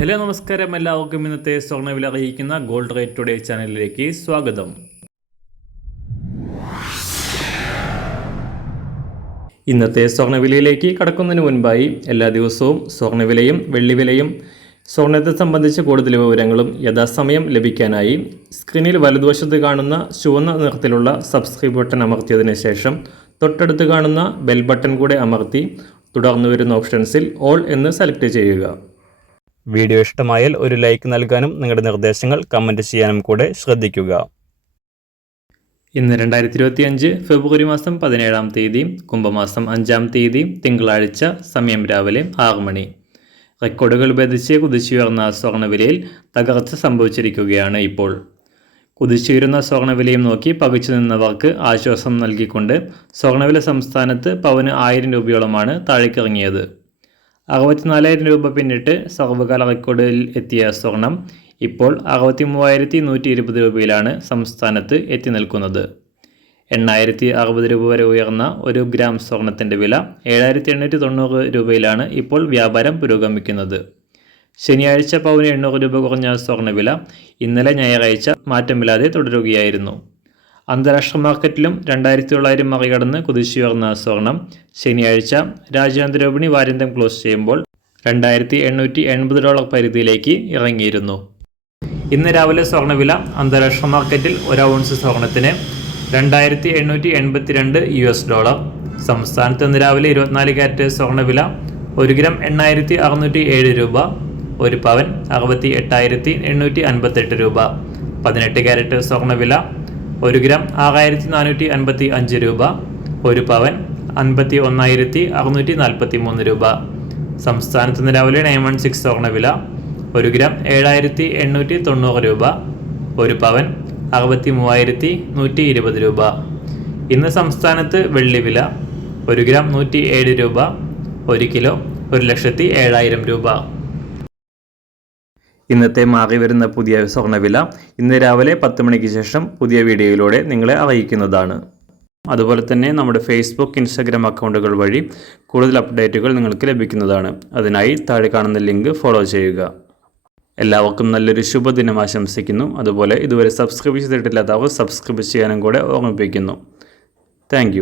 Hello നമസ്കാരം, എല്ലാവർക്കും ഇന്നത്തെ സ്വർണ്ണവില അറിയിക്കുന്ന ഗോൾഡ് റേറ്റ് ടുഡേ ചാനലിലേക്ക് സ്വാഗതം. ഇന്നത്തെ സ്വർണ്ണവിലയിലേക്ക് കടക്കുന്നതിന് മുൻപായി എല്ലാ ദിവസവും സ്വർണ്ണവിലയും വെള്ളിവിലയും സ്വർണ്ണത്തെ സംബന്ധിച്ച കൂടുതൽ വിവരങ്ങളും യഥാസമയം ലഭിക്കാനായി സ്ക്രീനിൽ വലതുവശത്ത് കാണുന്ന ചുവന്ന നിറത്തിലുള്ള സബ്സ്ക്രൈബ് ബട്ടൺ അമർത്തിയതിനു ശേഷം തൊട്ടടുത്ത് കാണുന്ന ബെൽ ബട്ടൺ കൂടെ അമർത്തി തുടർന്ന് വരുന്ന ഓപ്ഷൻസിൽ ഓൾ എന്ന് സെലക്ട് ചെയ്യുക. വീഡിയോ ഇഷ്ടമായാൽ ഒരു ലൈക്ക് നൽകാനും നിങ്ങളുടെ നിർദ്ദേശങ്ങൾ കമൻറ്റ് ചെയ്യാനും കൂടെ ശ്രദ്ധിക്കുക. ഇന്ന് 2025 ഫെബ്രുവരി മാസം 17-ാം തീയതി, കുംഭമാസം 5-ാം തീയതി, തിങ്കളാഴ്ച. സമയം രാവിലെ 6 മണി. റെക്കോർഡുകൾ ഭേദിച്ച് കുതിച്ചുയർന്ന സ്വർണ്ണവിലയിൽ തകർച്ച സംഭവിച്ചിരിക്കുകയാണ് ഇപ്പോൾ. കുതിച്ചുയരുന്ന സ്വർണ്ണവിലയും നോക്കി പകച്ചു നിന്നവർക്ക് ആശ്വാസം നൽകിക്കൊണ്ട് സ്വർണ്ണവില സംസ്ഥാനത്ത് പവന് 1000 രൂപയോളമാണ് താഴേക്കിറങ്ങിയത്. 64,000 രൂപ പിന്നിട്ട് സർവ്വകാല റെക്കോർഡിൽ എത്തിയ സ്വർണം ഇപ്പോൾ 63,120 രൂപയിലാണ് സംസ്ഥാനത്ത് എത്തി നിൽക്കുന്നത്. 8,060 രൂപ വരെ ഉയർന്ന 1 ഗ്രാം സ്വർണത്തിൻ്റെ വില 7,890 രൂപയിലാണ് ഇപ്പോൾ വ്യാപാരം പുരോഗമിക്കുന്നത്. ശനിയാഴ്ച പവന് 800 രൂപ കുറഞ്ഞ സ്വർണ്ണവില ഇന്നലെ ഞായറാഴ്ച മാറ്റമില്ലാതെ തുടരുകയായിരുന്നു. അന്താരാഷ്ട്ര മാർക്കറ്റിലും 2,900 മറികടന്ന് കുതിച്ചുയർന്ന സ്വർണം ശനിയാഴ്ച രാജ്യാന്തര വിപണി വാരാന്ത്യം ക്ലോസ് ചെയ്യുമ്പോൾ $2,880 പരിധിയിലേക്ക് ഇറങ്ങിയിരുന്നു. ഇന്ന് രാവിലെ സ്വർണ്ണവില അന്താരാഷ്ട്ര മാർക്കറ്റിൽ 1 ഔൺസ് സ്വർണത്തിന് $2,882. സംസ്ഥാനത്ത് ഇന്ന് രാവിലെ 24 കാരറ്റ് സ്വർണ്ണവില 1 ഗ്രാം 8,607 രൂപ, 1 പവൻ 68,858 രൂപ. 18 കാരറ്റ് സ്വർണ്ണവില 1 ഗ്രാം 6,455 രൂപ, 1 പവൻ 51,643 രൂപ. സംസ്ഥാനത്ത് ഇന്ന് രാവിലെ 916 സ്വർണ്ണവില 1 ഗ്രാം 7,890 രൂപ, 1 പവൻ 63,120 രൂപ. ഇന്ന് സംസ്ഥാനത്ത് വെള്ളിവില 1 ഗ്രാം 107 രൂപ, 1 കിലോ 1,07,000 രൂപ. ഇന്നത്തെ മാറി വരുന്ന പുതിയ സ്വർണ്ണവില ഇന്ന് രാവിലെ 10 മണിക്ക് ശേഷം പുതിയ വീഡിയോയിലൂടെ നിങ്ങളെ അറിയിക്കുന്നതാണ്. അതുപോലെ തന്നെ നമ്മുടെ ഫേസ്ബുക്ക്, ഇൻസ്റ്റാഗ്രാം അക്കൗണ്ടുകൾ വഴി കൂടുതൽ അപ്ഡേറ്റുകൾ നിങ്ങൾക്ക് ലഭിക്കുന്നതാണ്. അതിനായി താഴെ കാണുന്ന ലിങ്ക് ഫോളോ ചെയ്യുക. എല്ലാവർക്കും നല്ലൊരു ശുഭദിനം ആശംസിക്കുന്നു. അതുപോലെ ഇതുവരെ സബ്സ്ക്രൈബ് ചെയ്തിട്ടില്ലാത്തവർ സബ്സ്ക്രൈബ് ചെയ്യാനും കൂടെ ഓർമ്മിപ്പിക്കുന്നു. താങ്ക്